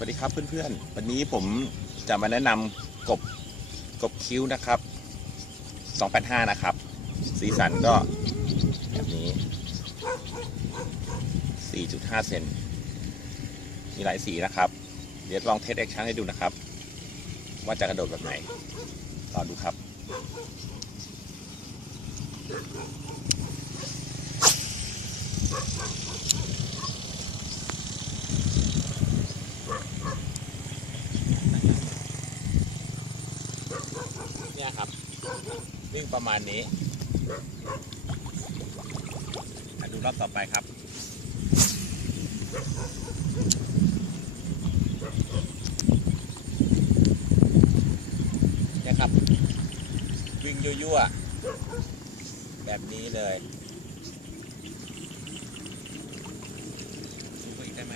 สวัสดีครับเพื่อนๆ วันนี้ผมจะมาแนะนำกบกบคิ้วนะครับ 285 นะครับ สีสันก็แบบนี้ 4.5 เซน มีหลายสีนะครับ เดี๋ยวลองเทสแอคชั่นให้ดูนะครับ ว่าจะกระโดดแบบไหนรอดูครับ เนี่ยครับ วิ่งประมาณนี้มาดูรอบต่อไปครับเนี่ยครับ วิ่งยั่วๆแบบนี้เลยซูมไปอีกได้ไหม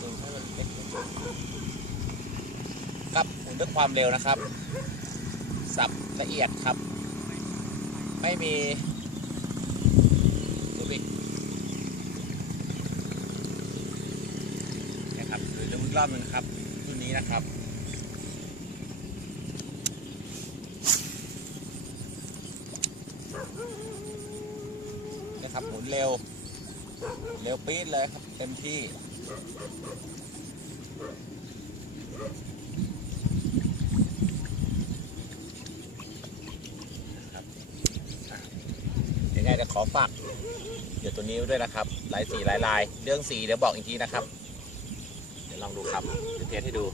ซูมให้มันเล็กลง ครับหมุนด้วยความเร็วนะครับ สับละเอียดครับ ไม่มีดูบินะครับหรือจะอีกรอบหนึงครับรุ่นนี้นะครับนะครับหมุนเร็ว เร็วปี๊ดเลยครับ เต็มที่ ครับอะยัง ไงจะขอฝากเดี๋ยวตัวนี้ด้วยนะครับหลายสีหลายลายเรื่องสีเดี๋ยวบอกอีกทีนะครับ เดี๋ยวลองดูครับเดี๋ยวเทสให้ดู